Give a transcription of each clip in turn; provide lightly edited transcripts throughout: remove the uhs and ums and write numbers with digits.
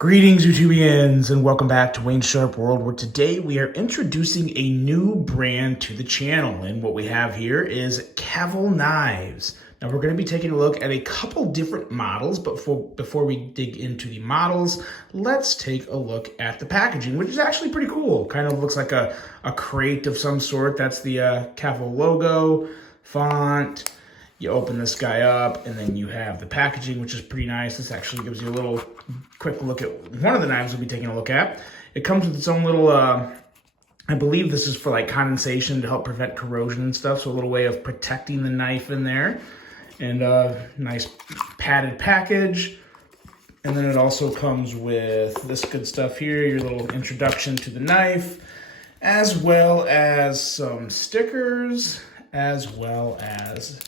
Greetings, YouTubians, and welcome back to Wayne Sharp World, where today we are introducing a new brand to the channel. And what we have here is Cavol Knives. Now, we're going to be taking a look at a couple different models, but before we dig into the models, let's take a look at the packaging, which is actually pretty cool. Kind of looks like a crate of some sort. That's the Cavol logo, font. You open this guy up, and then you have the packaging, which is pretty nice. This actually gives you a little quick look at one of the knives we'll be taking a look at. It comes with its own little, I believe this is for like condensation to help prevent corrosion and stuff, so a little way of protecting the knife in there. And nice padded package. And then it also comes with this good stuff here, your little introduction to the knife, as well as some stickers, as well as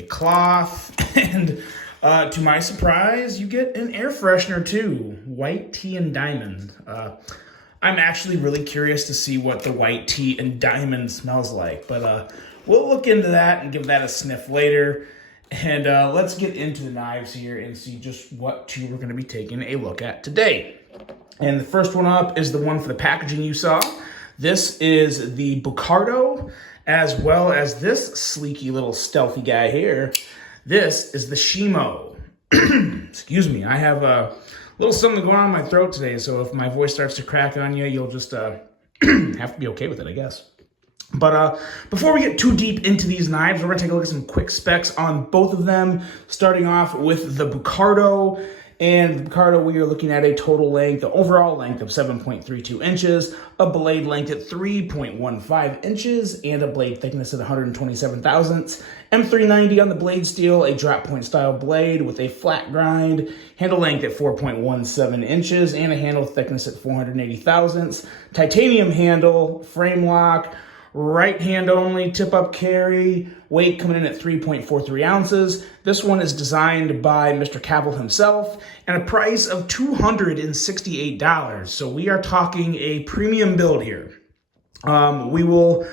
a cloth, and to my surprise, you get an air freshener too, white tea and diamond. I'm actually really curious to see what the white tea and diamond smells like, but we'll look into that and give that a sniff later. And let's get into the knives here and see just what two we're going to be taking a look at today. And the first one up is the one for the packaging you saw. This is the Picardo, as well as this sleeky little stealthy guy here. This is the Shima. Excuse me, I have a little something going on in my throat today, so if my voice starts to crack on you, you'll just have to be okay with it, I guess. But before we get too deep into these knives, we're going to take a look at some quick specs on both of them, starting off with the Picardo. And the Picardo, we are looking at a total length, the overall length of 7.32 inches, a blade length at 3.15 inches, and a blade thickness at 127 thousandths. M390 on the blade steel, a drop point style blade with a flat grind, handle length at 4.17 inches, and a handle thickness at 480 thousandths. Titanium handle, frame lock, right hand only, tip up carry, weight coming in at 3.43 ounces. This one is designed by Mr. Cavol himself, and a price of $268. So we are talking a premium build here. We'll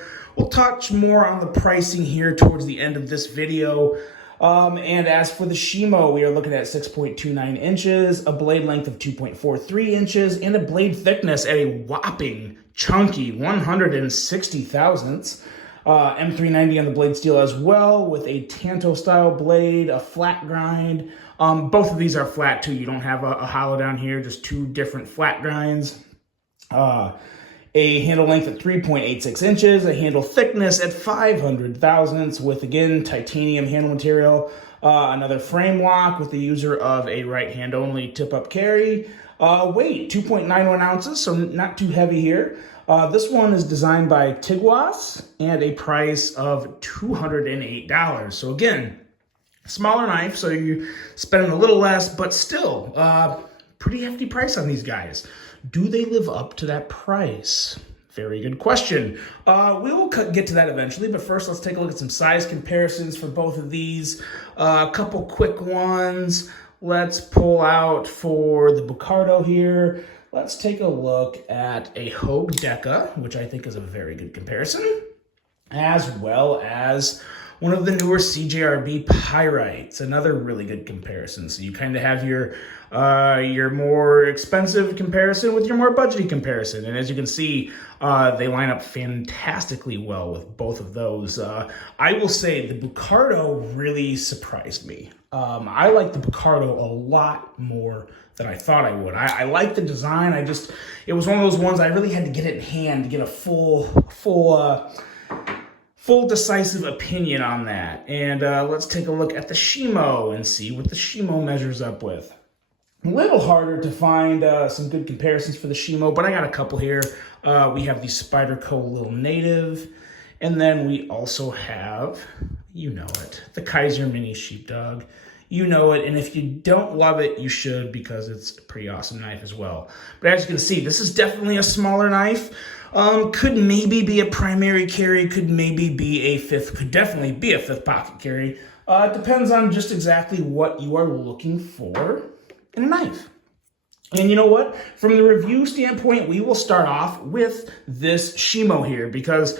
touch more on the pricing here towards the end of this video. And as for the Shima, we are looking at 6.29 inches, a blade length of 2.43 inches, and a blade thickness at a whopping chunky 160 thousandths. M390 on the blade steel as well, with a Tanto style blade, a flat grind. Both of these are flat too. You don't have a hollow down here, just two different flat grinds. A handle length at 3.86 inches, a handle thickness at 500 thousandths with, again, titanium handle material. Another frame lock with the user of a right hand only tip up carry. Weight, 2.91 ounces, so not too heavy here. This one is designed by Tiguas and a price of $208. So again, smaller knife, so you're spending a little less, but still, pretty hefty price on these guys. Do they live up to that price? Very good question. We will get to that eventually, but first let's take a look at some size comparisons for both of these. A couple quick ones. Let's pull out for the Picardo here. Let's take a look at a Hogue Deca, which I think is a very good comparison, as well as one of the newer CJRB Pyrites, another really good comparison. So you kind of have your more expensive comparison with your more budgety comparison. And as you can see, they line up fantastically well with both of those. I will say the Picardo really surprised me. I like the Picardo a lot more than I thought I would. I like the design. It was one of those ones I really had to get it in hand to get a full decisive opinion on that. And let's take a look at the Shima and see what the Shima measures up with. A little harder to find some good comparisons for the Shima, but I got a couple here. We have the Spyderco Little Native, and then we also have, you know it, the Kaiser Mini Sheepdog. You know it, and if you don't love it, you should, because it's a pretty awesome knife as well. But as you can see, this is definitely a smaller knife. Could maybe be a primary carry, could maybe be a fifth, could definitely be a fifth pocket carry. It depends on just exactly what you are looking for in a knife. And you know what? From the review standpoint, we will start off with this Shima here, because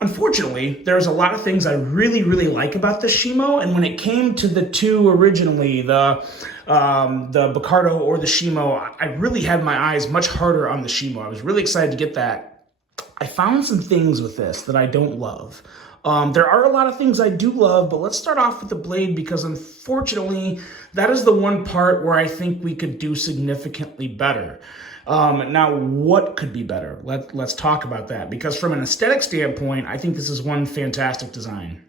Unfortunately, there's a lot of things I really, really like about the Shima, and when it came to the two originally, the Picardo or the Shima, I really had my eyes much harder on the Shima. I was really excited to get that. I found some things with this that I don't love. There are a lot of things I do love, but let's start off with the blade because unfortunately, that is the one part where I think we could do significantly better. Now, what could be better? Let's talk about that because from an aesthetic standpoint, I think this is one fantastic design.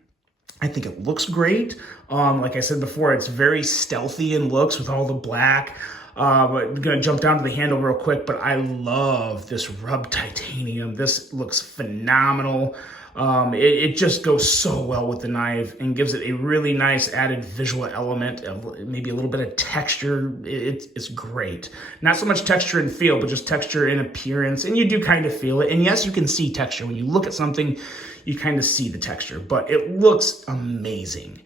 I think it looks great. Like I said before, it's very stealthy in looks with all the black. I'm going to jump down to the handle real quick, but I love this rub titanium. This looks phenomenal. It just goes so well with the knife and gives it a really nice added visual element, maybe a little bit of texture. It's great. Not so much texture and feel, but just texture and appearance. And you do kind of feel it. And yes, you can see texture. When you look at something, you kind of see the texture, but it looks amazing.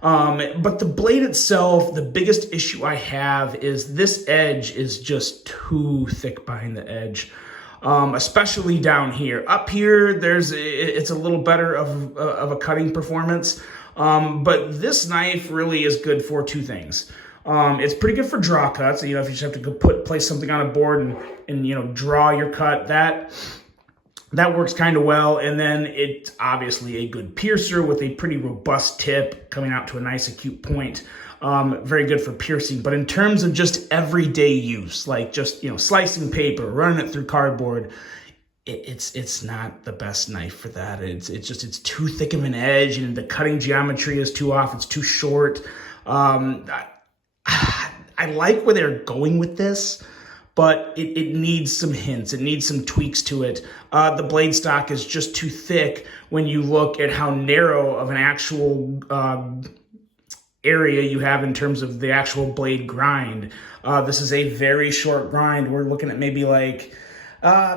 But the blade itself, the biggest issue I have is this edge is just too thick behind the edge. Especially down here. Up here, it's a little better of a cutting performance, but this knife really is good for two things. It's pretty good for draw cuts. You know, if you just have to go place something on a board and draw your cut, that works kind of well. And then it's obviously a good piercer with a pretty robust tip coming out to a nice acute point. Very good for piercing, but in terms of just everyday use, like just, slicing paper, running it through cardboard, it's not the best knife for that. It's too thick of an edge and the cutting geometry is too off. It's too short. I like where they're going with this, but it needs some hints. It needs some tweaks to it. The blade stock is just too thick when you look at how narrow of an actual, area you have in terms of the actual blade grind. This is a very short grind. We're looking at maybe like,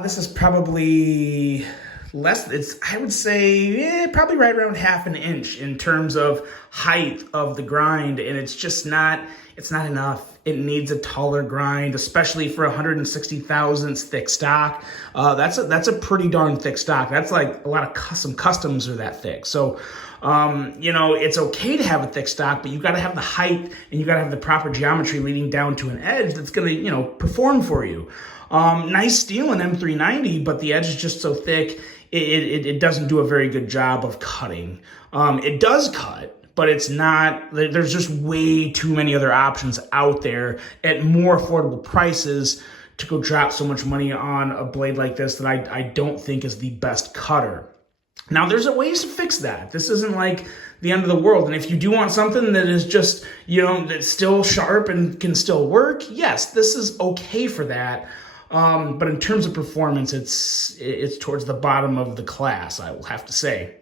this is probably less, I would say probably right around half an inch in terms of height of the grind. And it's just not enough. It needs a taller grind, especially for 160 thousandths thick stock. That's a pretty darn thick stock. That's like a lot of customs are that thick. So, it's okay to have a thick stock, but you got to have the height and you got to have the proper geometry leading down to an edge that's going to, perform for you. Nice steel in M390, but the edge is just so thick, it doesn't do a very good job of cutting. It does cut, but it's not, there's just way too many other options out there at more affordable prices to go drop so much money on a blade like this that I don't think is the best cutter. Now, there's ways to fix that. This isn't like the end of the world. And if you do want something that is just, that's still sharp and can still work, yes, this is okay for that. But in terms of performance, it's towards the bottom of the class, I will have to say.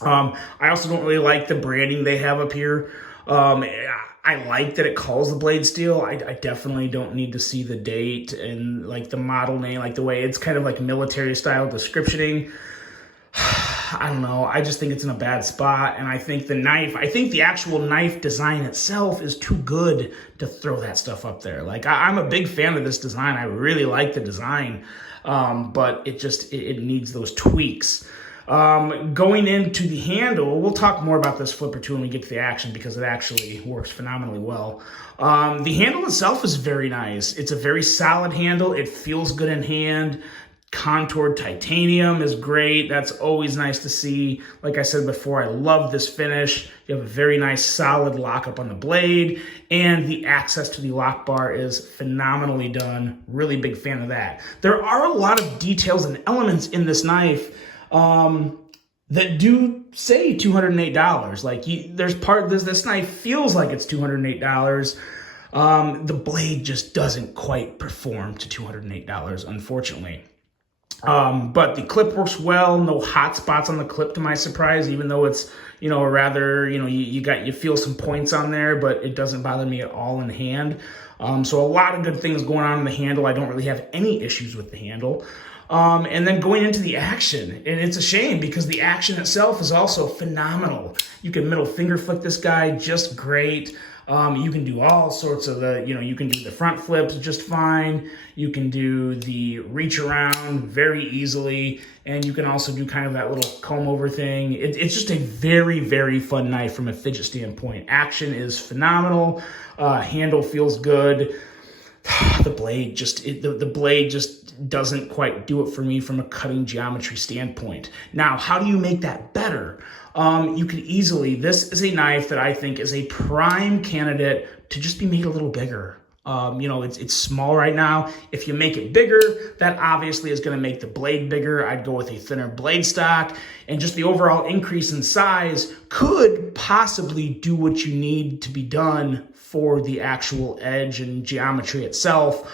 I also don't really like the branding they have up here. I like that it calls the blade steel. I definitely don't need to see the date and like the model name, like the way it's kind of like military style descriptioning. I don't know. I just think it's in a bad spot. And I think the actual knife design itself is too good to throw that stuff up there. Like I'm a big fan of this design. I really like the design. But it needs those tweaks. Going into the handle, we'll talk more about this flipper too when we get to the action because it actually works phenomenally well. The handle itself is very nice. It's a very solid handle. It feels good in hand. Contoured titanium is great. That's always nice to see. Like I said before, I love this finish. You have a very nice solid lockup on the blade, and the access to the lock bar is phenomenally done. Really big fan of that. There are a lot of details and elements in this knife that do say $208. Like this knife feels like it's $208. The blade just doesn't quite perform to $208, unfortunately. But the clip works well. No hot spots on the clip to my surprise, even though it's, a rather, you feel some points on there, but it doesn't bother me at all in hand. So a lot of good things going on in the handle. I don't really have any issues with the handle. And then going into the action, and it's a shame because the action itself is also phenomenal. You can middle finger flick this guy just great. You can do all sorts of you can do the front flips just fine. You can do the reach around very easily. And you can also do kind of that little comb over thing. It's just a very, very fun knife from a fidget standpoint. Action is phenomenal. Handle feels good. The blade just doesn't quite do it for me from a cutting geometry standpoint. Now, how do you make that better? You could easily, this is a knife that I think is a prime candidate to just be made a little bigger. It's small right now. If you make it bigger, that obviously is going to make the blade bigger. I'd go with a thinner blade stock, and just the overall increase in size could possibly do what you need to be done for the actual edge and geometry itself.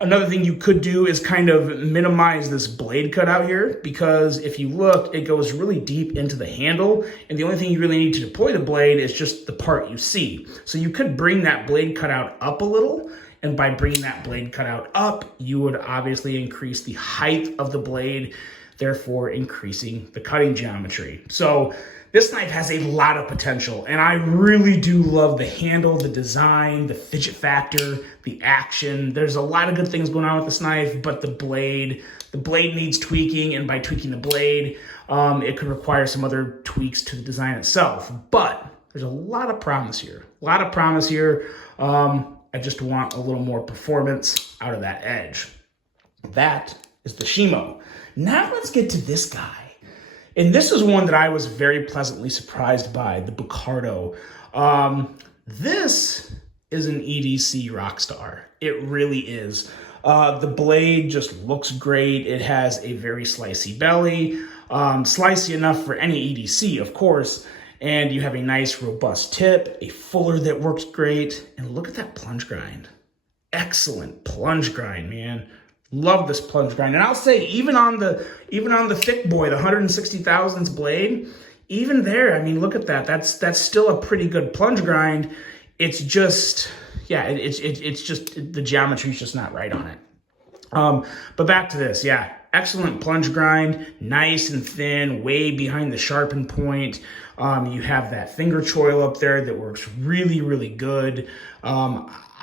Another thing you could do is kind of minimize this blade cut out here, because if you look, it goes really deep into the handle, and the only thing you really need to deploy the blade is just the part you see. So you could bring that blade cutout up a little, and by bringing that blade cutout up, you would obviously increase the height of the blade, therefore increasing the cutting geometry. So this knife has a lot of potential, and I really do love the handle, the design, the fidget factor, the action. There's a lot of good things going on with this knife, but the blade needs tweaking, and by tweaking the blade, it could require some other tweaks to the design itself. But there's a lot of promise here. I just want a little more performance out of that edge. That is the Shima. Now let's get to this guy. And this is one that I was very pleasantly surprised by, the Picardo. This is an EDC rock star. It really is. The blade just looks great. It has a very slicey belly, slicey enough for any EDC, of course. And you have a nice robust tip, a fuller that works great. And look at that plunge grind. Excellent plunge grind, man. Love this plunge grind. And I'll say, even on the thick boy, the 160 thousandths blade, even there, I mean, look at that. That's still a pretty good plunge grind. It's just, yeah, it's just, the geometry's just not right on it. But back to this, yeah, excellent plunge grind, nice and thin, way behind the sharpen point. You have that finger choil up there that works really, really good.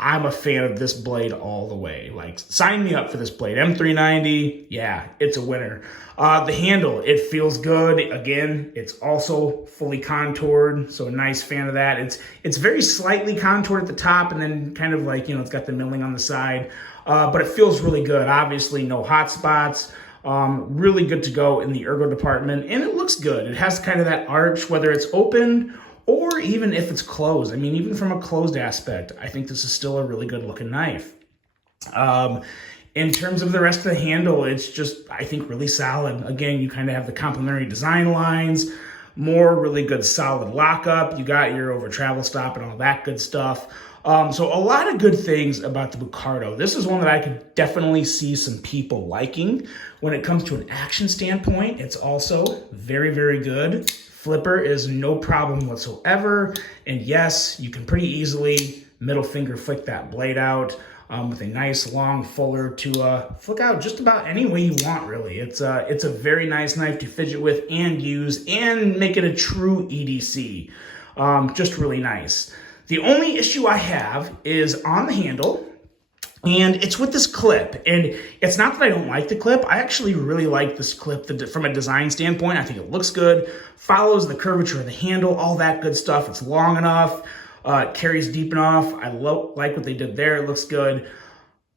I'm a fan of this blade all the way. Like, sign me up for this blade. M390, yeah, it's a winner. The handle, it feels good. Again, it's also fully contoured, so a nice fan of that. It's very slightly contoured at the top, and then kind of like, it's got the milling on the side. But it feels really good. Obviously, no hot spots. Really good to go in the ergo department, and it looks good. It has kind of that arch, whether it's open or even if it's closed. I mean, even from a closed aspect, I think this is still a really good looking knife. In terms of the rest of the handle, it's just, I think, really solid. Again, you kind of have the complementary design lines, more really good solid lockup. You got your over travel stop and all that good stuff. So a lot of good things about the Picardo. This is one that I could definitely see some people liking. When it comes to an action standpoint, it's also very, very good. Flipper is no problem whatsoever. And yes, you can pretty easily middle finger flick that blade out with a nice long fuller to flick out just about any way you want, really. It's a very nice knife to fidget with and use and make it a true EDC. Just really nice. The only issue I have is on the handle, and it's with this clip. And it's not that I don't like the clip. I actually really like this clip from a design standpoint. I think it looks good, follows the curvature of the handle, all that good stuff. It's long enough, it carries deep enough. I like what they did there. It looks good.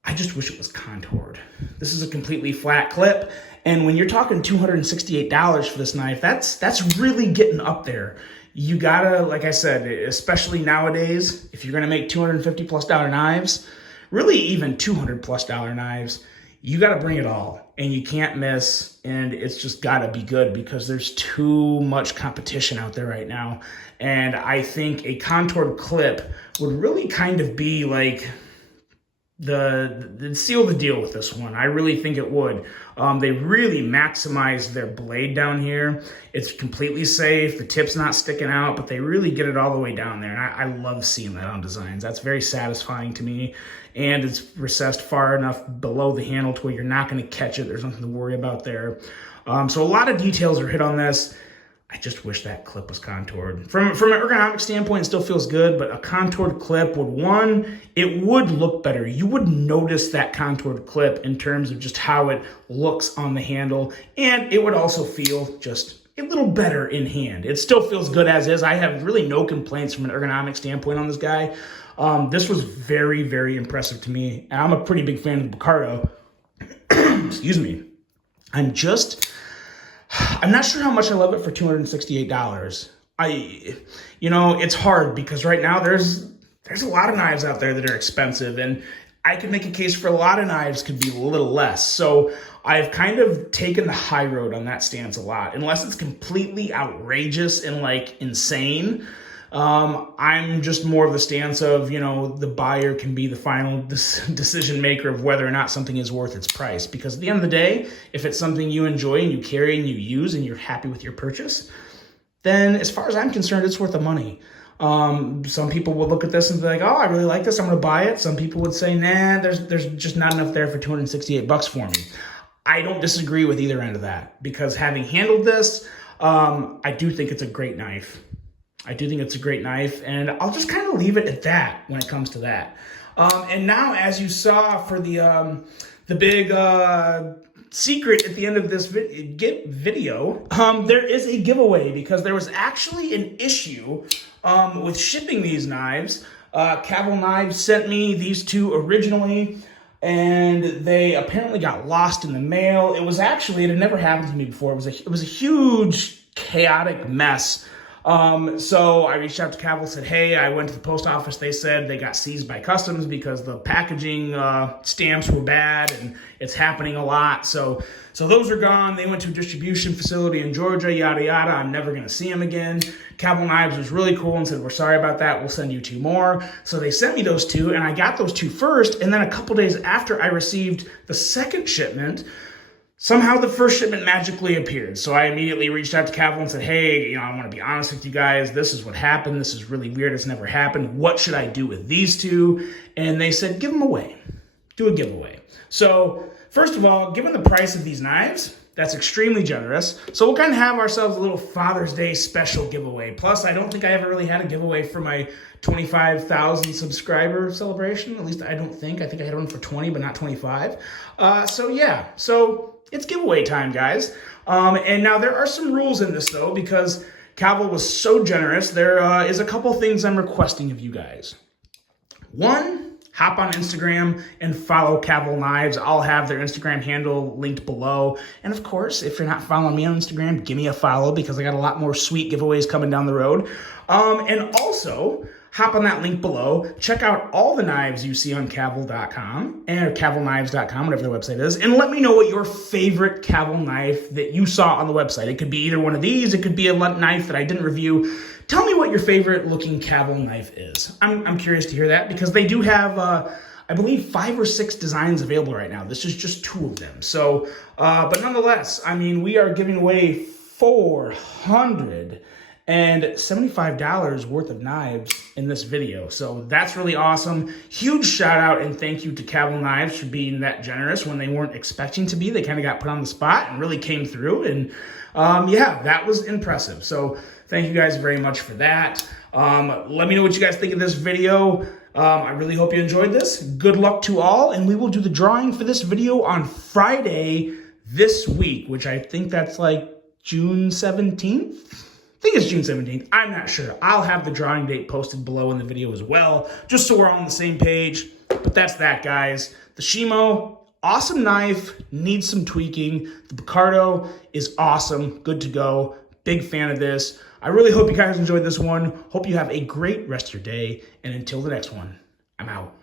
I just wish it was contoured. This is a completely flat clip. And when you're talking $268 for this knife, that's really getting up there. You gotta, like I said, especially nowadays, if you're gonna make $250+ knives, really even $200+ knives, you gotta bring it all, and you can't miss, and it's just gotta be good because there's too much competition out there right now. And I think a contoured clip would really kind of be like the seal the deal with this one. I really think it would. They really maximize their blade down here. It's completely safe. The tip's not sticking out, but they really get it all the way down there. And I love seeing that on designs. That's very satisfying to me. And it's recessed far enough below the handle to where you're not going to catch it. There's nothing to worry about there. So a lot of details are hit on this. I just wish that clip was contoured. From an ergonomic standpoint, it still feels good, but a contoured clip would, one, it would look better. You would notice that contoured clip in terms of just how it looks on the handle, and it would also feel just a little better in hand. It still feels good as is. I have really no complaints from an ergonomic standpoint on this guy. This was very, very impressive to me. And I'm a pretty big fan of Picardo. Excuse me. I'm not sure how much I love it for $268. It's hard because right now there's a lot of knives out there that are expensive, and I could make a case for a lot of knives could be a little less. So I've kind of taken the high road on that stance a lot. Unless it's completely outrageous and like insane, I'm just more of the stance of, the buyer can be the final decision maker of whether or not something is worth its price. Because at the end of the day, if it's something you enjoy and you carry and you use and you're happy with your purchase, then as far as I'm concerned, it's worth the money. Some people will look at this and be like, oh, I really like this, I'm going to buy it. Some people would say, nah, there's just not enough there for $268 for me. I don't disagree with either end of that, because having handled this, I do think it's a great knife. And I'll just kind of leave it at that when it comes to that. And now, as you saw for the big secret at the end of this video, there is a giveaway, because there was actually an issue with shipping these knives. Cavol Knives sent me these two originally, and they apparently got lost in the mail. It had never happened to me before. It was a huge chaotic mess. So I reached out to Cavol, said, hey, I went to the post office. They said they got seized by customs because the packaging stamps were bad, and it's happening a lot. So those are gone. They went to a distribution facility in Georgia, yada, yada. I'm never going to see them again. Cavol Knives was really cool and said, we're sorry about that. We'll send you two more. So they sent me those two, and I got those two first. And then a couple days after I received the second shipment, somehow the first shipment magically appeared. So I immediately reached out to Cavol and said, hey, I want to be honest with you guys. This is what happened. This is really weird. It's never happened. What should I do with these two? And they said, give them away. Do a giveaway. So first of all, given the price of these knives, that's extremely generous. So we'll kind of have ourselves a little Father's Day special giveaway. Plus, I don't think I ever really had a giveaway for my 25,000 subscriber celebration. At least I don't think. I think I had one for 20, but not 25. So it's giveaway time, guys. And now there are some rules in this, though, because Cavol was so generous. There is a couple things I'm requesting of you guys. One, hop on Instagram and follow Cavol Knives. I'll have their Instagram handle linked below. And of course, if you're not following me on Instagram, give me a follow, because I got a lot more sweet giveaways coming down the road. And also, hop on that link below. Check out all the knives you see on Cavol.com and CavolKnives.com, whatever their website is, and let me know what your favorite Cavol knife that you saw on the website. It could be either one of these. It could be a knife that I didn't review. Tell me what your favorite looking Cavol knife is. I'm curious to hear that, because they do have, I believe, 5 or 6 designs available right now. This is just 2 of them. So, but nonetheless, we are giving away $475 worth of knives in this video. So that's really awesome. Huge shout out and thank you to Cavol Knives for being that generous when they weren't expecting to be. They kind of got put on the spot and really came through. And that was impressive. So thank you guys very much for that. Let me know what you guys think of this video. I really hope you enjoyed this. Good luck to all. And we will do the drawing for this video on Friday this week, which I think that's like June 17th. I think it's June 17th. I'm not sure. I'll have the drawing date posted below in the video as well, just so we're all on the same page. But that's that, guys. The Shima, awesome knife, needs some tweaking. The Picardo is awesome, good to go. Big fan of this. I really hope you guys enjoyed this one. Hope you have a great rest of your day. And until the next one, I'm out.